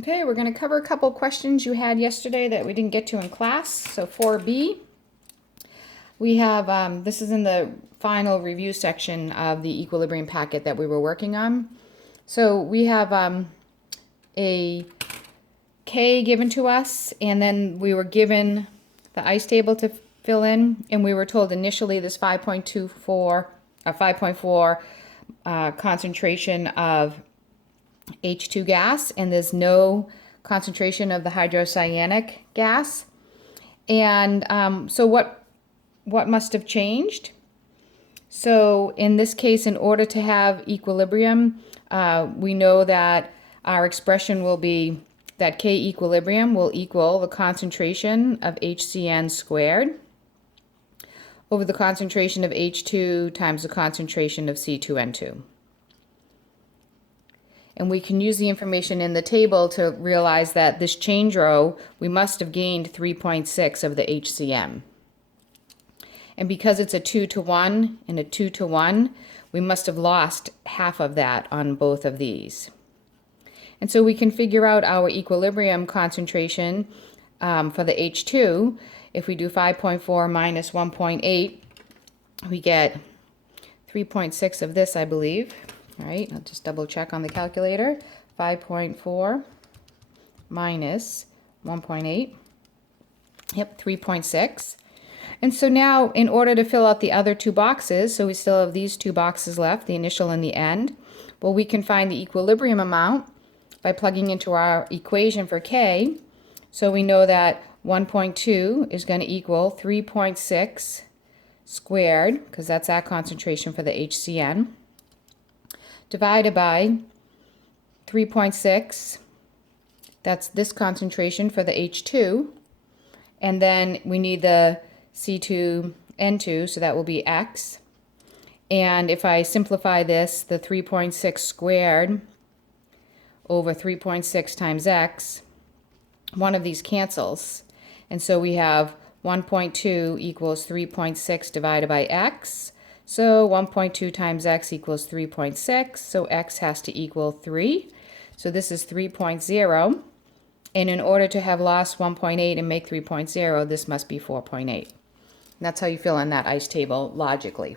Okay, we're going to cover a couple questions you had yesterday that we didn't get to in class. So 4B, we have, this is in the final review section of the equilibrium packet that we were working on. So we have a K given to us, and then we were given the ice table to fill in, and we were told initially this 5.4 concentration of H2 gas, and there's no concentration of the hydrocyanic gas. And so what must have changed? So in this case, in order to have equilibrium, we know that our expression will be that K equilibrium will equal the concentration of HCN squared over the concentration of H2 times the concentration of C2N2. And we can use the information in the table to realize that this change row, we must have gained 3.6 of the HCM. And because it's a 2 to 1 and a 2 to 1, we must have lost half of that on both of these. And so we can figure out our equilibrium concentration for the H2. If we do 5.4 minus 1.8, we get 3.6 of this, I believe. All right, I'll just double check on the calculator. 5.4 minus 1.8. Yep, 3.6. And so now, in order to fill out the other two boxes, so we still have these two boxes left, the initial and the end, well, we can find the equilibrium amount by plugging into our equation for K. So we know that 1.2 is going to equal 3.6 squared, because that's our concentration for the HCN, divided by 3.6, that's this concentration for the H2, and then we need the C2N2, so that will be X. And if I simplify this, the 3.6 squared over 3.6 times X, one of these cancels. And so we have 1.2 equals 3.6 divided by X. So 1.2 times X equals 3.6, so X has to equal 3. So this is 3.0. And in order to have lost 1.8 and make 3.0, this must be 4.8. That's how you fill in that ice table logically.